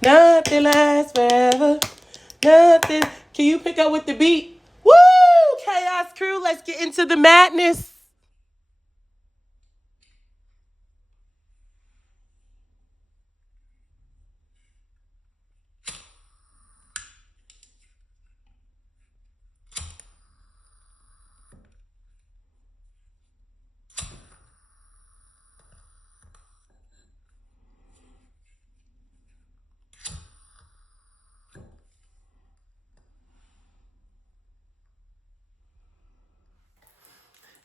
Nothing lasts forever. Nothing. Can you pick up with the beat? Woo! Chaos Crew, let's get into the madness.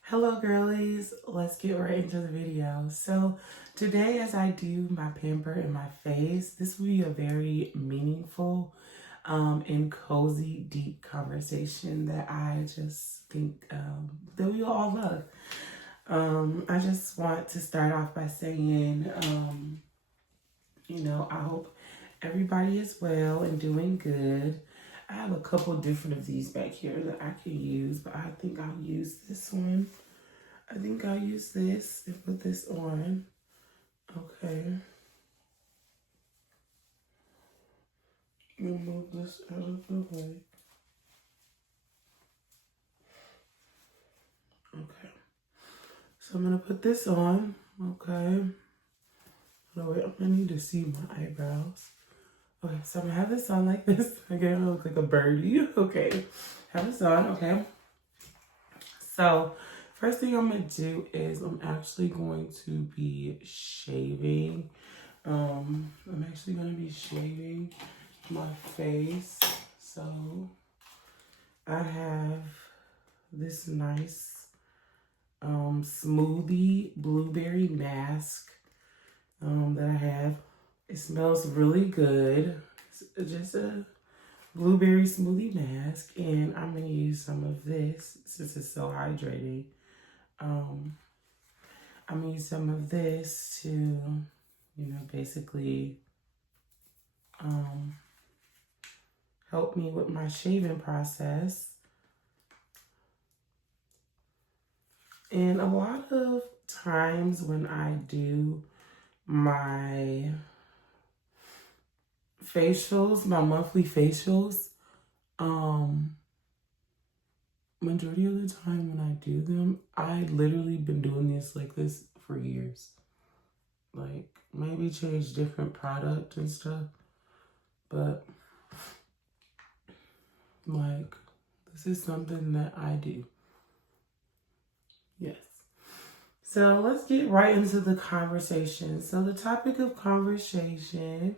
Hello girlies, let's get right into the video. So today as I do my pamper in my face, this will be a very meaningful and cozy, deep conversation that I just think that we all love. I just want to start off by saying, I hope everybody is well and doing good. I have a couple different of these back here that I can use, but I think I'll use this one. I think I'll use this and put this on. Okay. We'll move this out of the way. Okay. So I'm going to put this on. Okay. No, wait, I'm going to need to see my eyebrows. Okay, so I'm going to have this on like this. Again, I look like a birdie. Okay. Have this on. Okay. So first thing I'm going to do is I'm actually going to be shaving. I'm actually going to be shaving my face. So I have this nice smoothie blueberry mask that I have. It smells really good. It's just a blueberry smoothie mask, and I'm going to use some of this since it's so hydrating. I'm going to use some of this to, basically help me with my shaving process. And a lot of times when I do my facials, my monthly facials, majority of the time when I do them, I literally been doing this like this for years. Like maybe change different product and stuff, but like this is something that I do. Yes. So let's get right into the conversation. So the topic of conversation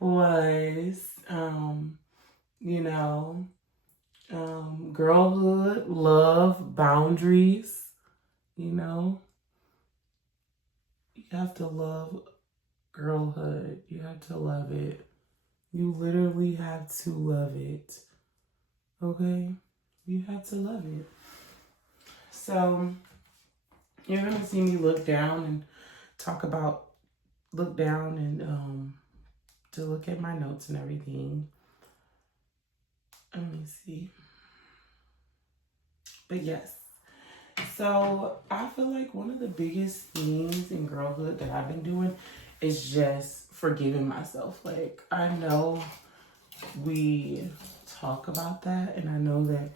was, girlhood, love, boundaries. You have to love girlhood. You have to love it. You literally have to love it. Okay? You have to love it. So you're going to see me look down and to look at my notes and everything. Let me see. But yes. So I feel like one of the biggest themes in girlhood that I've been doing is just forgiving myself. Like, I know we talk about that, and I know that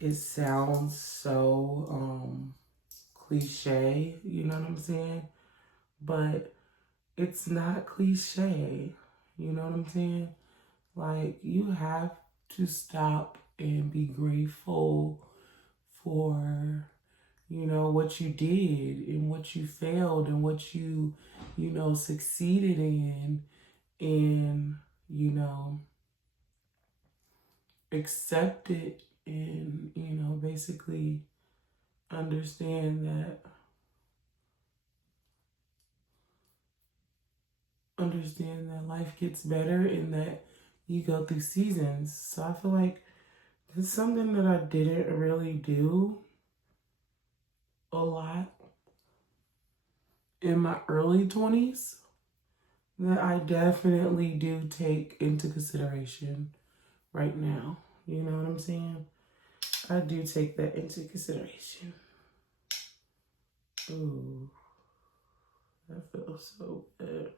it sounds so cliche, you know what I'm saying? But it's not cliche, you know what I'm saying? Like, you have to stop and be grateful for, what you did and what you failed and what you succeeded in, and, accept it, and, basically understand that life gets better and that you go through seasons. So I feel like it's something that I didn't really do a lot in my early 20s that I definitely do take into consideration right now. You know what I'm saying? I do take that into consideration. Ooh, that feels so good.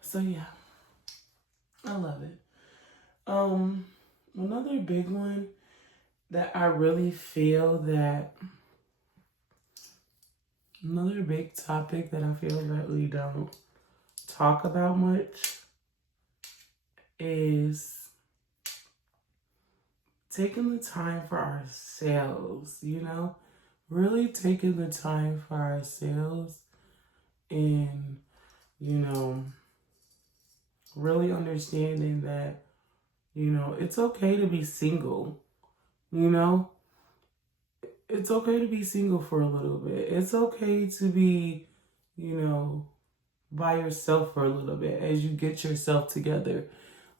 So yeah. I love it. Another big one that I really feel that another big topic that I feel that we don't talk about much is taking the time for ourselves, you know? Really taking the time for ourselves and, you know, really understanding that, you know, it's okay to be single, you know? It's okay to be single for a little bit. It's okay to be, you know, by yourself for a little bit as you get yourself together,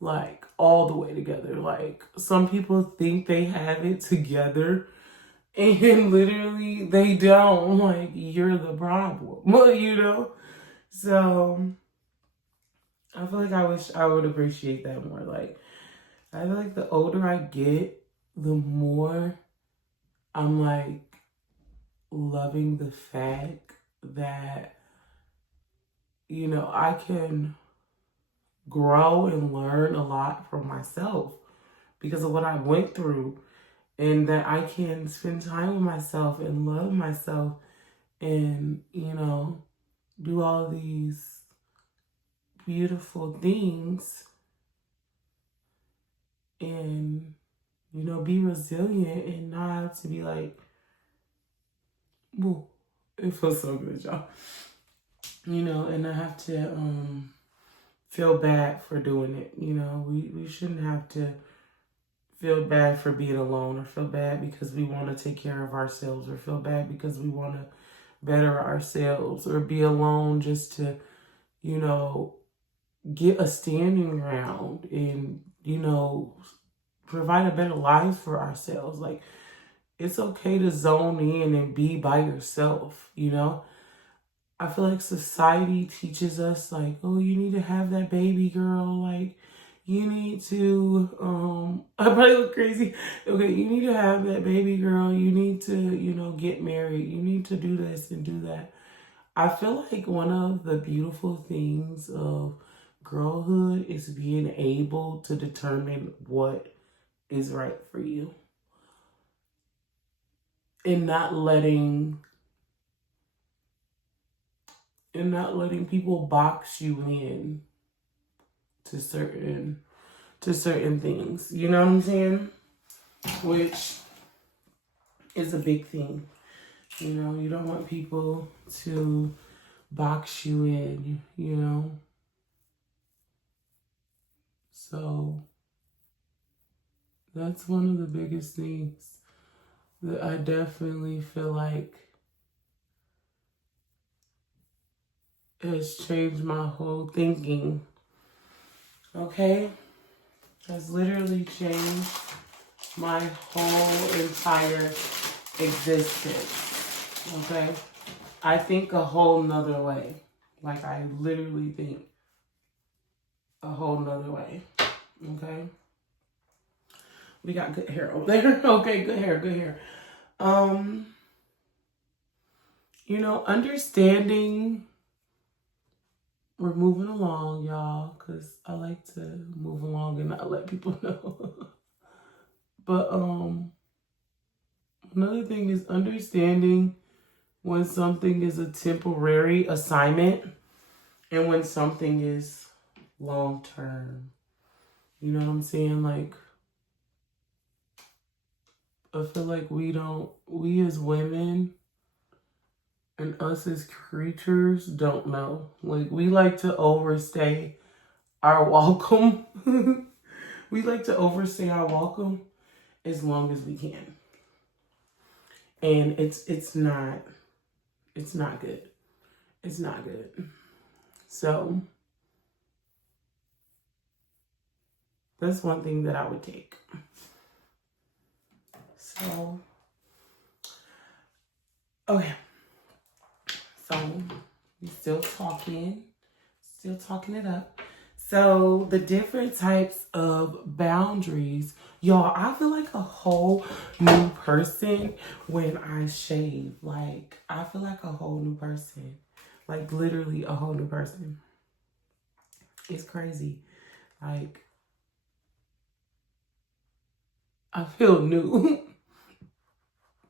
like all the way together. Like some people think they have it together and literally they don't. Like you're the problem, you know? So I feel like I wish I would appreciate that more. Like I feel like the older I get, the more I'm like loving the fact that, you know, I can grow and learn a lot from myself because of what I went through, and that I can spend time with myself and love myself and, you know, do all these beautiful things and, you know, be resilient and not have to be like, woo, it feels so good, y'all. You know, and I have to feel bad for doing it. You know, we shouldn't have to feel bad for being alone or feel bad because we want to take care of ourselves or feel bad because we want to better ourselves or be alone just to, you know, get a standing ground and, you know, provide a better life for ourselves. Like, it's okay to zone in and be by yourself, you know? I feel like society teaches us, like, oh, you need to have that baby girl. Like, you need to, I probably look crazy. Okay, you need to have that baby girl. You need to, you know, get married. You need to do this and do that. I feel like one of the beautiful things of girlhood is being able to determine what is right for you and not letting people box you in to certain things. You know what I'm saying? Which is a big thing. You know, you don't want people to box you in, you know? So that's one of the biggest things that I definitely feel like has changed my whole thinking. Okay? Has literally changed my whole entire existence. Okay? I think a whole nother way. Like, I literally think a whole nother way. Okay? We got good hair over there. Okay, good hair, good hair. You know, understanding, we're moving along, y'all, because I like to move along and not let people know. But another thing is understanding when something is a temporary assignment and when something is long term. You know what I'm saying? Like, I feel like we as women and us as creatures don't know. Like, we like to overstay our welcome. We like to overstay our welcome as long as we can. And it's not good. It's not good. So that's one thing that I would take. So, okay. So we still talking it up. So the different types of boundaries, y'all, I feel like a whole new person when I shave. Like, I feel like a whole new person. Like, literally a whole new person. It's crazy. Like, I feel new.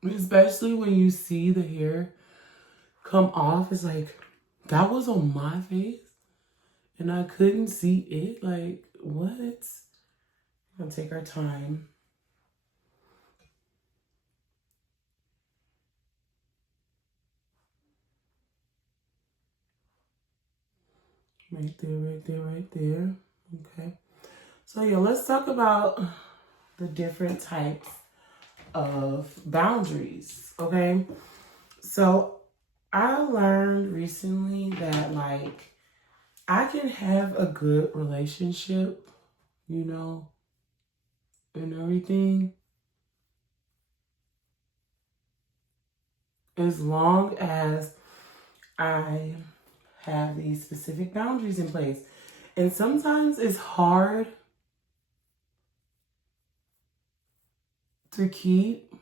Especially when you see the hair come off. It's like, that was on my face and I couldn't see it. Like, what? We're gonna take our time. Right there, right there, right there. Okay. So yeah, let's talk about the different types of boundaries. Okay. So I learned recently that like I can have a good relationship, you know, and everything as long as I have these specific boundaries in place. And sometimes it's hard to keep,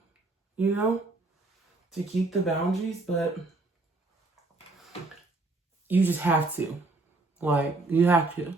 you know, to keep the boundaries, but you just have to. Like, you have to.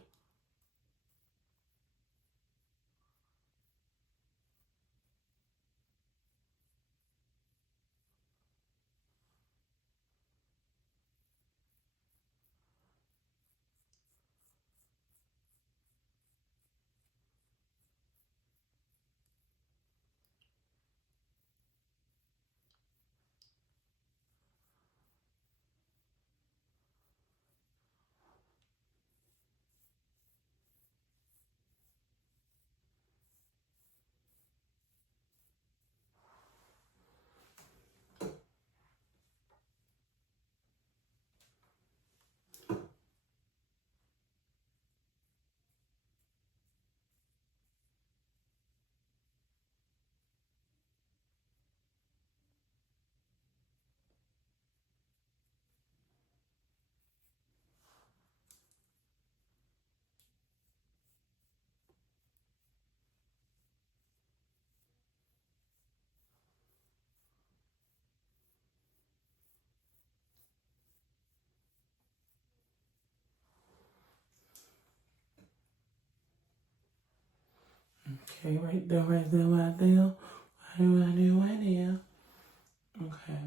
Okay, right there, right there, right there. Right there, right there. Okay.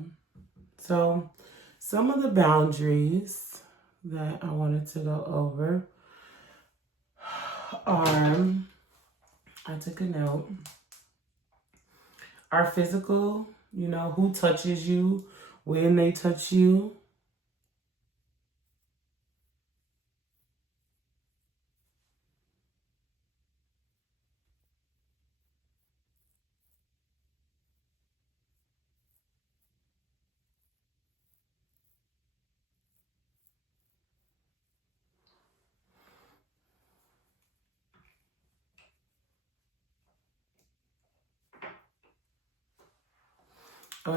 So, some of the boundaries that I wanted to go over are, I took a note, are physical, you know, who touches you, when they touch you.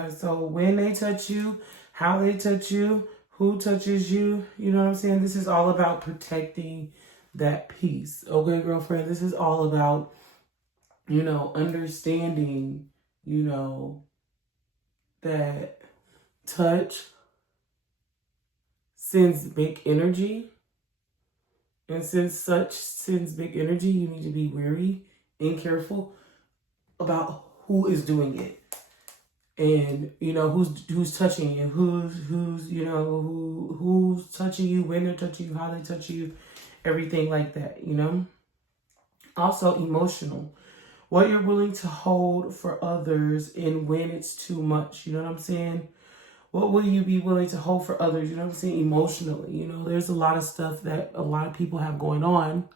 So when they touch you, how they touch you, who touches you, you know what I'm saying? This is all about protecting that peace. Okay, girlfriend, this is all about, you know, understanding, you know, that touch sends big energy. And since such sends big energy, you need to be wary and careful about who is doing it. And you know who's touching you, who's you know who's touching you, when they're touching you, how they touch you, everything like that. You know. Also emotional, what you're willing to hold for others, and when it's too much. You know what I'm saying? What will you be willing to hold for others? You know what I'm saying? Emotionally, you know, there's a lot of stuff that a lot of people have going on.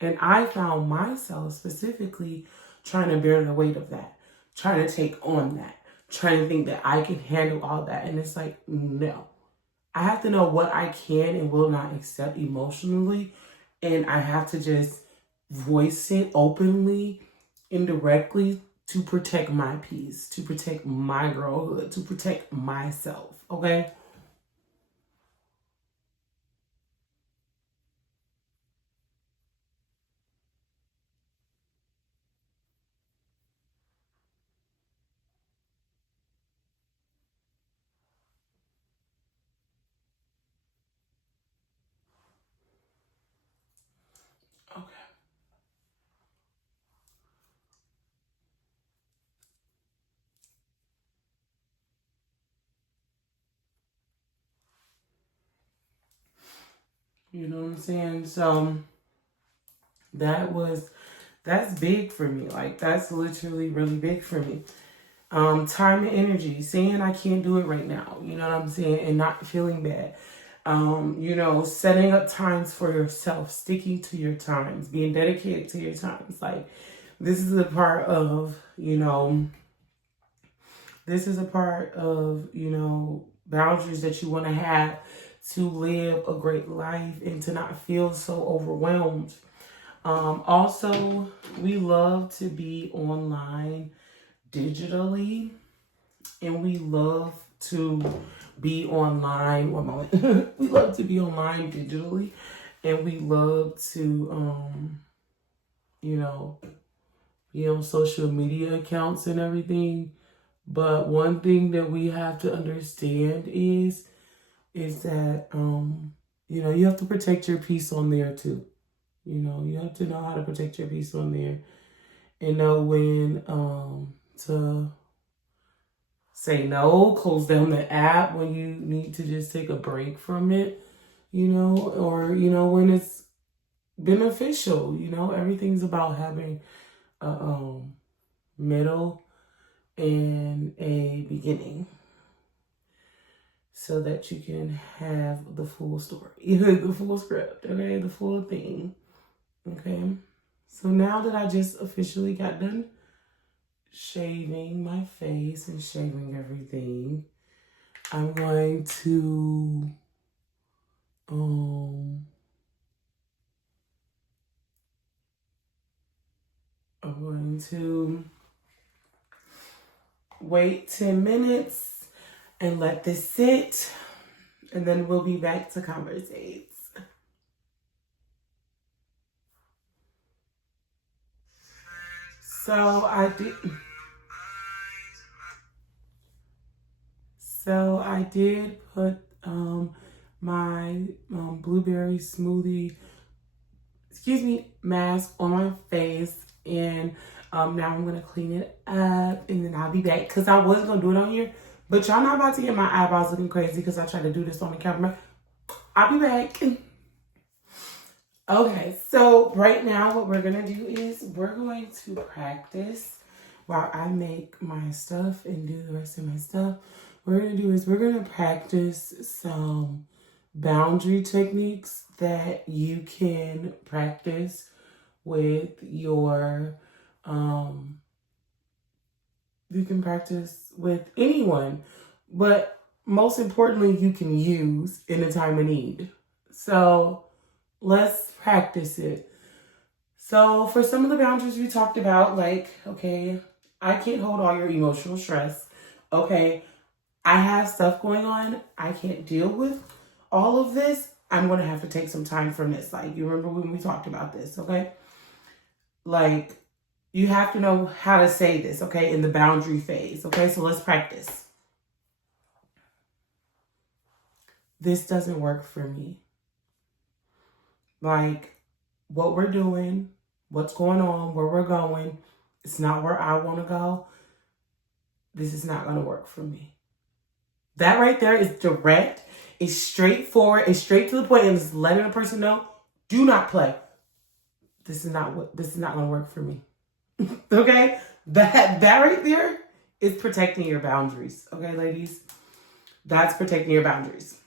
And I found myself specifically trying to bear the weight of that, trying to take on that, trying to think that I can handle all that. And it's like, no. I have to know what I can and will not accept emotionally. And I have to just voice it openly, indirectly, to protect my peace, to protect my girlhood, to protect myself. Okay? You know what I'm saying? So that's big for me. Like, that's literally really big for me. Time and energy, saying I can't do it right now, you know what I'm saying, and not feeling bad. Setting up times for yourself, sticking to your times, being dedicated to your times. Like, this is a part of, boundaries that you want to have to live a great life and to not feel so overwhelmed. Also, we love to be online digitally, and we love to be online. One moment. We love to be online digitally, and we love to, be on social media accounts and everything. But one thing that we have to understand is that, you have to protect your peace on there too. You have to know how to protect your peace on there and know when to say no, close down the app when you need to just take a break from it, or, when it's beneficial. Everything's about having a middle and a beginning so that you can have the full story, the full script, okay, the full thing, okay? So now that I just officially got done shaving my face and shaving everything, I'm going to wait 10 minutes and let this sit, and then we'll be back to conversate. So I did put my blueberry smoothie, mask on my face, and now I'm gonna clean it up, and then I'll be back, because I was gonna do it on here, but y'all not about to get my eyebrows looking crazy because I tried to do this on the camera. I'll be back. Okay, so right now what we're gonna do is we're going to practice while I make my stuff and do the rest of my stuff. What we're gonna do is we're gonna practice some boundary techniques that you can practice with your, you can practice with anyone, but most importantly, you can use in a time of need. So let's practice it. So for some of the boundaries we talked about, like, okay, I can't hold all your emotional stress. Okay, I have stuff going on. I can't deal with all of this. I'm going to have to take some time from this. Like, you remember when we talked about this, okay? Like, you have to know how to say this, okay, in the boundary phase, okay? So let's practice. This doesn't work for me. Like, what we're doing, what's going on, where we're going, it's not where I want to go. This is not going to work for me. That right there is direct, it's straightforward, it's straight to the point, and it's letting a person know, do not play. This is not going to work for me. Okay? That right there is protecting your boundaries. Okay, ladies? That's protecting your boundaries.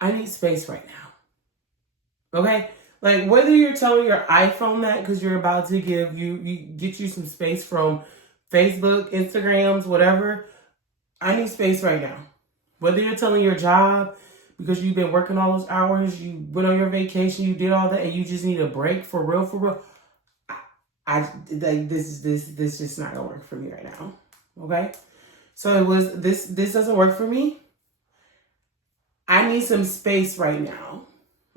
I need space right now. Okay? Like, whether you're telling your iPhone that because you're about to get you some space from Facebook, Instagrams, whatever, I need space right now. Whether you're telling your job because you've been working all those hours, you went on your vacation, you did all that, and you just need a break for real. This is just not gonna work for me right now. Okay? So it was this doesn't work for me. I need some space right now.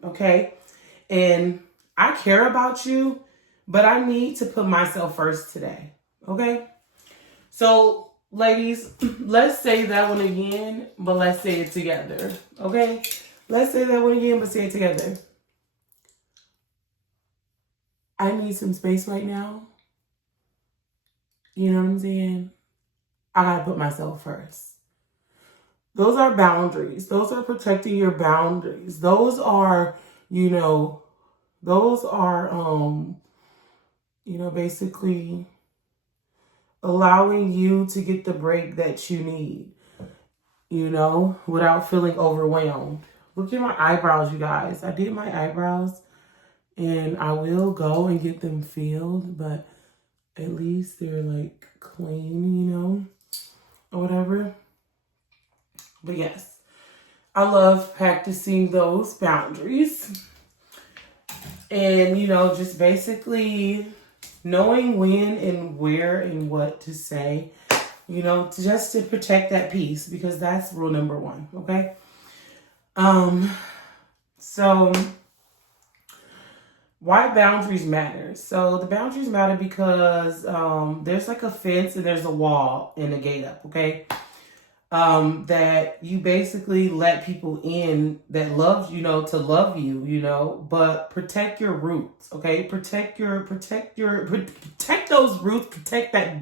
Okay? And I care about you, but I need to put myself first today. Okay? So, ladies, let's say that one again, but let's say it together. Okay? Let's say that one again, but say it together. I need some space right now. You know what I'm saying? I gotta put myself first. Those are boundaries. Those are protecting your boundaries. Those are, you know, those are, basically allowing you to get the break that you need, without feeling overwhelmed. Look at my eyebrows, you guys. I did my eyebrows and I will go and get them filled, but at least they're like clean, or whatever. But yes, I love practicing those boundaries. And, just basically knowing when and where and what to say, just to protect that peace, because that's rule number one, okay? So why boundaries matter? So the boundaries matter because there's like a fence and there's a wall and a gate up, okay? That you basically let people in that love, to love you, but protect your roots, okay? Protect those roots, protect that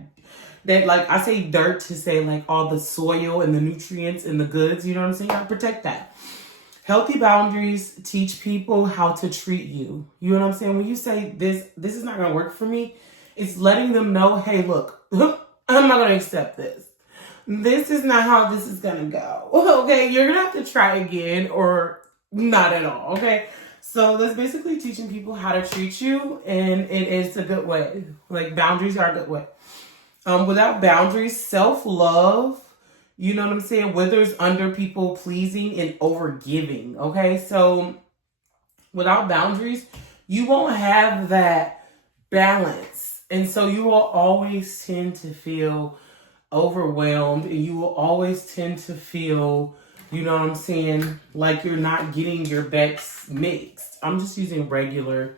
like I say dirt to say like all the soil and the nutrients and the goods, you know what I'm saying? You gotta protect that. Healthy boundaries teach people how to treat you. You know what I'm saying? When you say this is not gonna work for me, it's letting them know, hey, look, I'm not gonna accept this. This is not how this is gonna go. Okay, you're gonna have to try again or not at all. Okay, so that's basically teaching people how to treat you, and it's a good way. Like boundaries are a good way. Without boundaries, self-love, you know what I'm saying, withers under people pleasing and over giving. Okay, so without boundaries, you won't have that balance, and so you will always tend to feel overwhelmed, and you will always tend to feel, you know what I'm saying, like you're not getting your bets mixed. I'm just using regular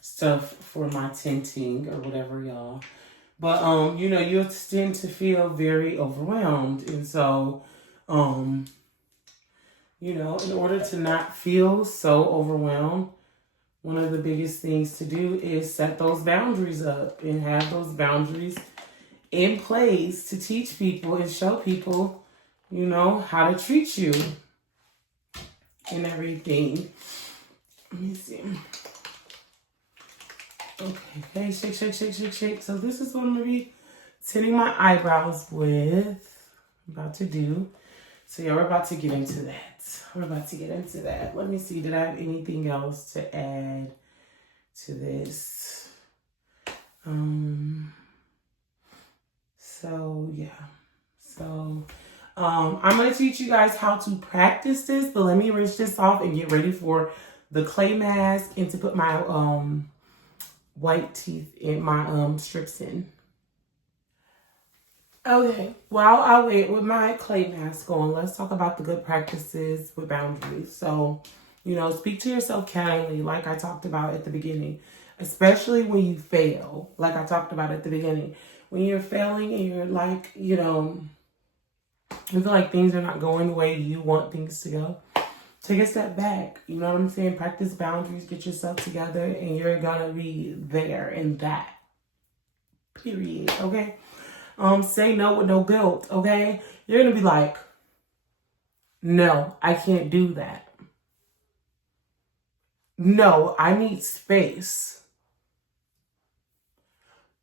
stuff for my tinting or whatever, y'all. But you tend to feel very overwhelmed, and so in order to not feel so overwhelmed, one of the biggest things to do is set those boundaries up and have those boundaries in place to teach people and show people, how to treat you and everything. Let me see. Okay, shake. So this is what I'm going to be tinting my eyebrows with. I'm about to do. So yeah, we're about to get into that. Let me see. Did I have anything else to add to this? I'm going to teach you guys how to practice this, but let me rinse this off and get ready for the clay mask and to put my white teeth in my strips in. Okay, while I wait with my clay mask on, let's talk about the good practices with boundaries. So, speak to yourself kindly, like I talked about at the beginning, especially when you fail, like I talked about at the beginning. When you're failing and you're like, you feel like things are not going the way you want things to go, take a step back. You know what I'm saying? Practice boundaries, get yourself together, and you're gonna be there in that. Period. Okay? Say no with no guilt, okay? You're gonna be like, no, I can't do that. No, I need space.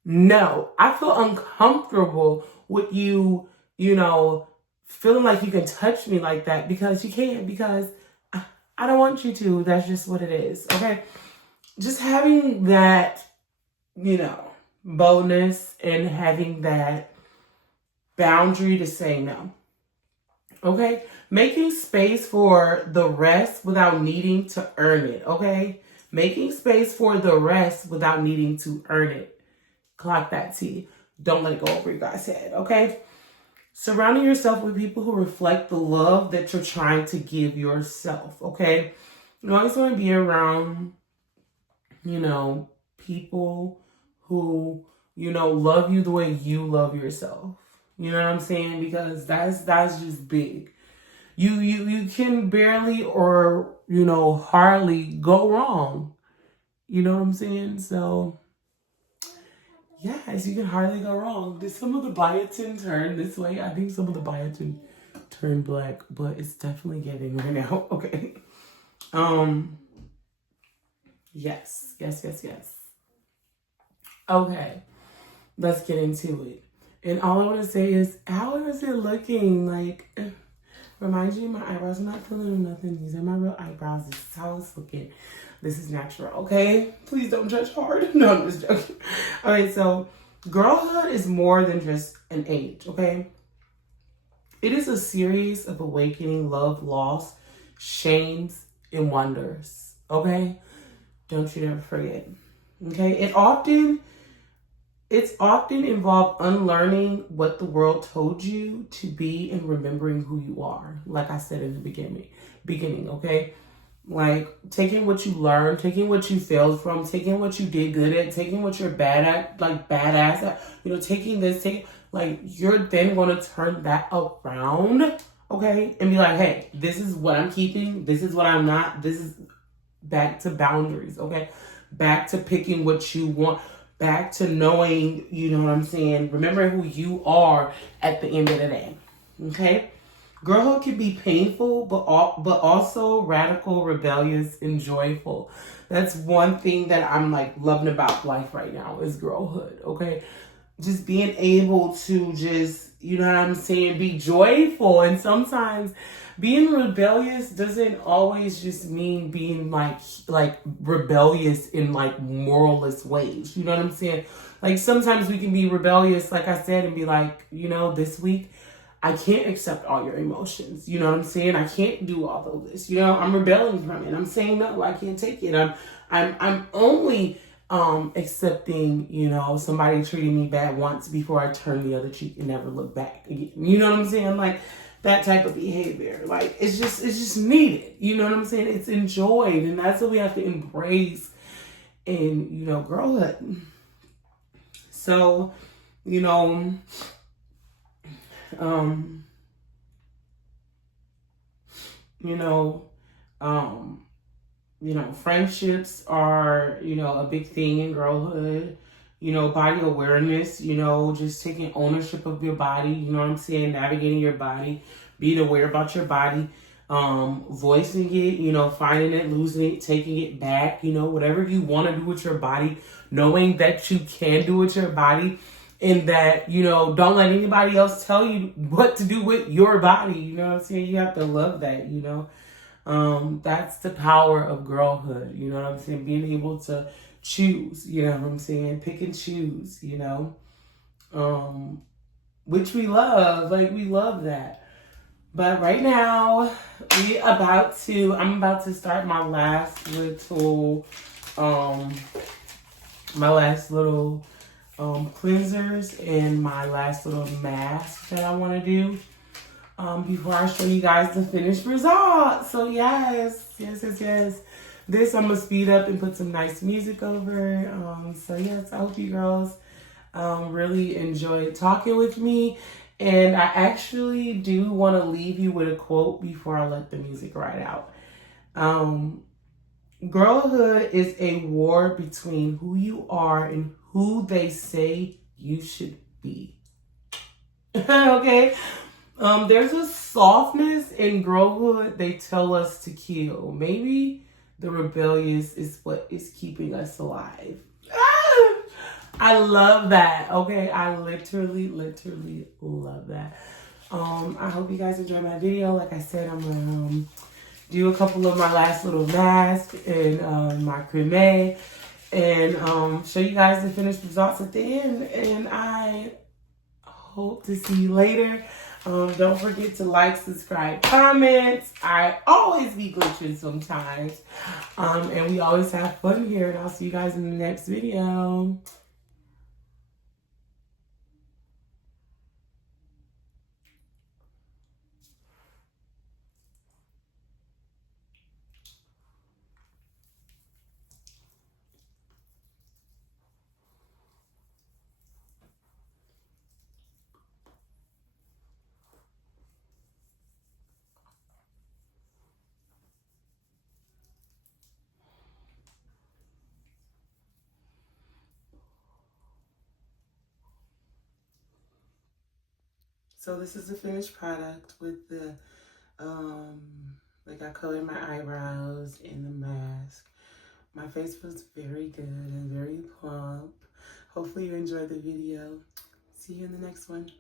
No, I feel uncomfortable with you, feeling like you can touch me like that, because you can't, because I don't want you to. That's just what it is, okay? Just having that, boldness and having that boundary to say no, okay? Making space for the rest without needing to earn it, okay? Making space for the rest without needing to earn it. Clock that T. Don't let it go over your guys' head, okay? Surrounding yourself with people who reflect the love that you're trying to give yourself, okay? You always want to be around, people who, love you the way you love yourself. You know what I'm saying? Because that's just big. You can barely or, hardly go wrong. You know what I'm saying? So, yes, you can hardly go wrong. Did some of the biotin turn this way? I think some of the biotin turn black, but it's definitely getting right now. Okay. Yes. Okay. Let's get into it. And all I want to say is, how is it looking? Like, remind you, my eyebrows are not filling or nothing. These are my real eyebrows. This is how it's looking. This is natural, okay? Please don't judge hard. No, I'm just joking. All right, so girlhood is more than just an age, okay? It is a series of awakening, love, loss, shames, and wonders, okay? Don't you ever forget, okay? It's often involved unlearning what the world told you to be and remembering who you are. Like I said in the beginning, okay? Like taking what you learned, taking what you failed from, taking what you did good at, taking what you're bad at, like badass at, taking this, like you're then going to turn that around, okay? And be like, hey, this is what I'm keeping. This is what I'm not. This is back to boundaries, okay? Back to picking what you want. Back to knowing, you know what I'm saying? Remember who you are at the end of the day. Okay? Girlhood can be painful, but also radical, rebellious, and joyful. That's one thing that I'm like loving about life right now is girlhood. Okay? Just being able to just, you know what I'm saying, be joyful. And sometimes being rebellious doesn't always just mean being like rebellious in like moralist ways. You know what I'm saying? Like sometimes we can be rebellious, like I said, and be like, this week I can't accept all your emotions. You know what I'm saying? I can't do all of this. I'm rebelling from it. I'm saying no, I can't take it. I'm only accepting, somebody treating me bad once before I turn the other cheek and never look back again. You know what I'm saying? Like that type of behavior. Like it's just needed. You know what I'm saying? It's enjoyed, and that's what we have to embrace in, girlhood. So, um, friendships are, a big thing in girlhood. Body awareness, just taking ownership of your body, you know what I'm saying? Navigating your body, being aware about your body, voicing it, finding it, losing it, taking it back, whatever you want to do with your body, knowing that you can do with your body, and that, don't let anybody else tell you what to do with your body. You know what I'm saying? You have to love that, that's the power of girlhood. You know what I'm saying? Being able to choose, you know what I'm saying? Pick and choose, which we love. Like, we love that. But right now, I'm about to start my last little cleansers and my last little mask that I want to do before I show you guys the finished result. So yes. This I'm going to speed up and put some nice music over. So yes, I hope you girls really enjoyed talking with me. And I actually do want to leave you with a quote before I let the music ride out. Girlhood is a war between who you are and who they say you should be. Okay? There's a softness in girlhood they tell us to kill. Maybe the rebellious is what is keeping us alive. I love that. Okay, I literally love that. I hope you guys enjoyed my video. Like I said, I'm gonna do a couple of my last little masks and my creme, and show you guys the finished results at the end. And I hope to see you later. Don't forget to like, subscribe, comments. I always be glitching sometimes. And we always have fun here. And I'll see you guys in the next video. So this is the finished product with the, like I colored my eyebrows and the mask. My face feels very good and very plump. Hopefully you enjoyed the video. See you in the next one.